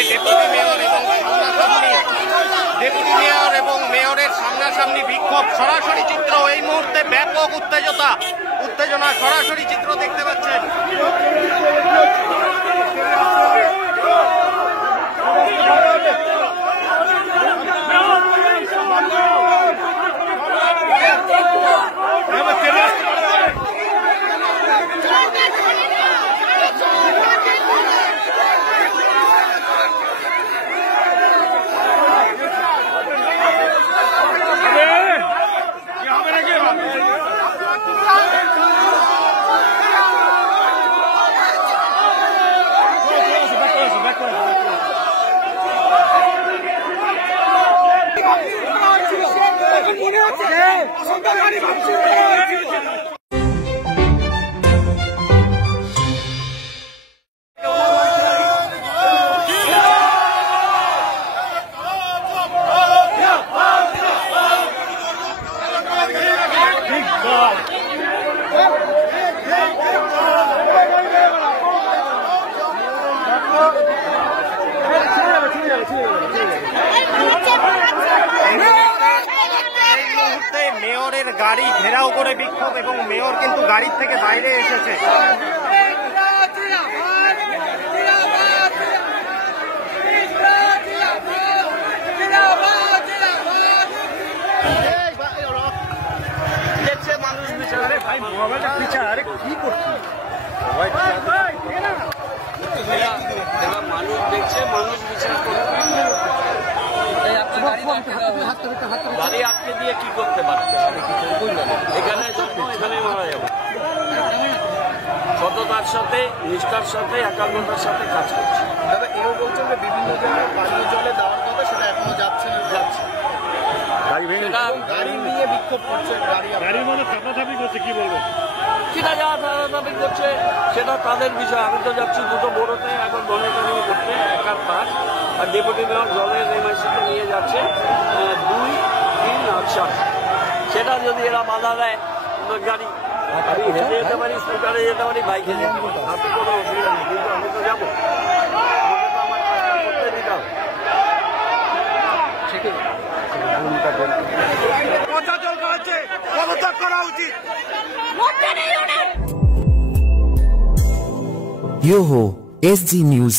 থেকে deputy mayor এবং মেয়রের সামনাসামনি বিক্ষোভ, সরাসরি চিত্র এই মুহূর্তে ব্যাপক উত্তেজনা সরাসরি চিত্র দেখতে পাচ্ছেন। মেয়রের গাড়ি ঘেরাও করে বিক্ষোভ এবং মেয়র কিন্তু গাড়ির থেকে বাইরে এসেছে। দেখছে মানুষ বিচারে ভাই আরে কি করছি মানুষ দেখছে, মানুষ বিচার করছে। গাড়ি আটকে দিয়ে কি করতে পারছে? এখানে মারা যাবে। সততার সাথে, নিষ্ঠার সাথে, একাগ্রতার সাথে কাজ করছে। দাদা এও বলছেন যে বিভিন্ন জায়গায় পানীয় জলে দেওয়ার কথা, সেটা এখনো যাচ্ছে না। গাড়ি নিয়ে বিক্ষোভ করছে, গাড়ির মধ্যে থাপাথাপি করছে, কি বলবেন? সেটা যারা থাপাথাপি করছে সেটা তাদের বিষয়। আমি তো যাচ্ছি দুটো বড়োতে, এখন মনিটরিং করতে একার পার, আর ডেপুটি মেয়র জলের এমআইসিতে নিয়ে যাচ্ছে 2, 3 আর 4। সেটা যদি এরা বাধা দেয়, গাড়ি আমি হেঁটে যেতে পারি, স্কুটারে যেতে পারি, বাইকে যেতে পারি, তাতে কোনো অসুবিধা নেই। কিন্তু আমি তো যাবো, আমার কাজটা করতে দিতে হবে। ঠিক আছে, প্রশাসন করেছে, পদত্যাগ করা উচিত। Yoho, SG News।